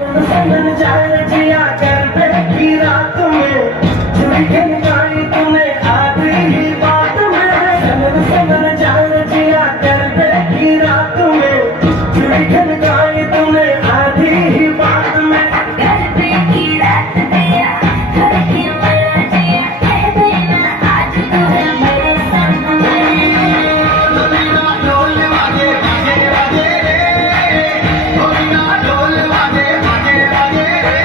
समझ जाए जिया कर बैठी रात में चुरी खनकाई तुम्हें आधी ही बात में समझ जाए जिया कर बैठी रात में चुरी खनकाई तुम्हें आधी ही बात में घर पे की रात दिया घर की मरा जिया कह देना आज तू है मेरे संग में ढोल वागे बाजे बाजे रे ढोल वागे बाजे बाजे रे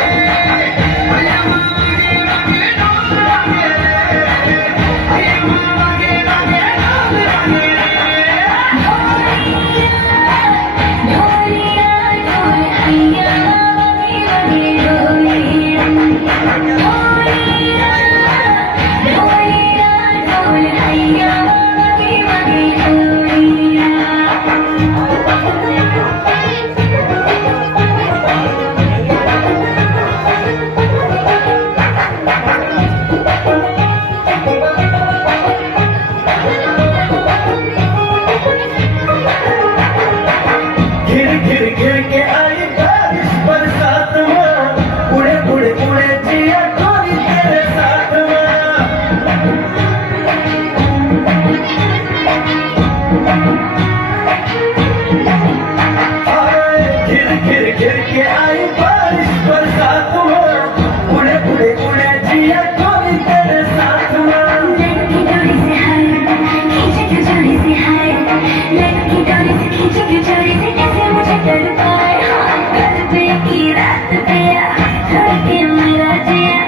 भैया वागे वागे ढोल वागे रे भैया वागे वागे ढोल वागे ढोलिया ढोलिया वगी वगी ढोलिया ढोलिया ढोलिया ढोलिया वगी वगी ढोलिया घिर घिर घिर के आई बारिश बरसात में उड़े उड़े उड़े जिया गोरी तेरे साथ में घिर घिर घिर के आई बारिश बरसात में उड़े उड़े उड़े जिया गोरी तेरे साथ में लड़की डोरी से हाय खींचे क्यों चोरी से हाय लड़की डोरी से खींचे क्यों चोरी से कैसे मुझे कर पाए हाँ घर पे की रात पे घर के मेरा जिया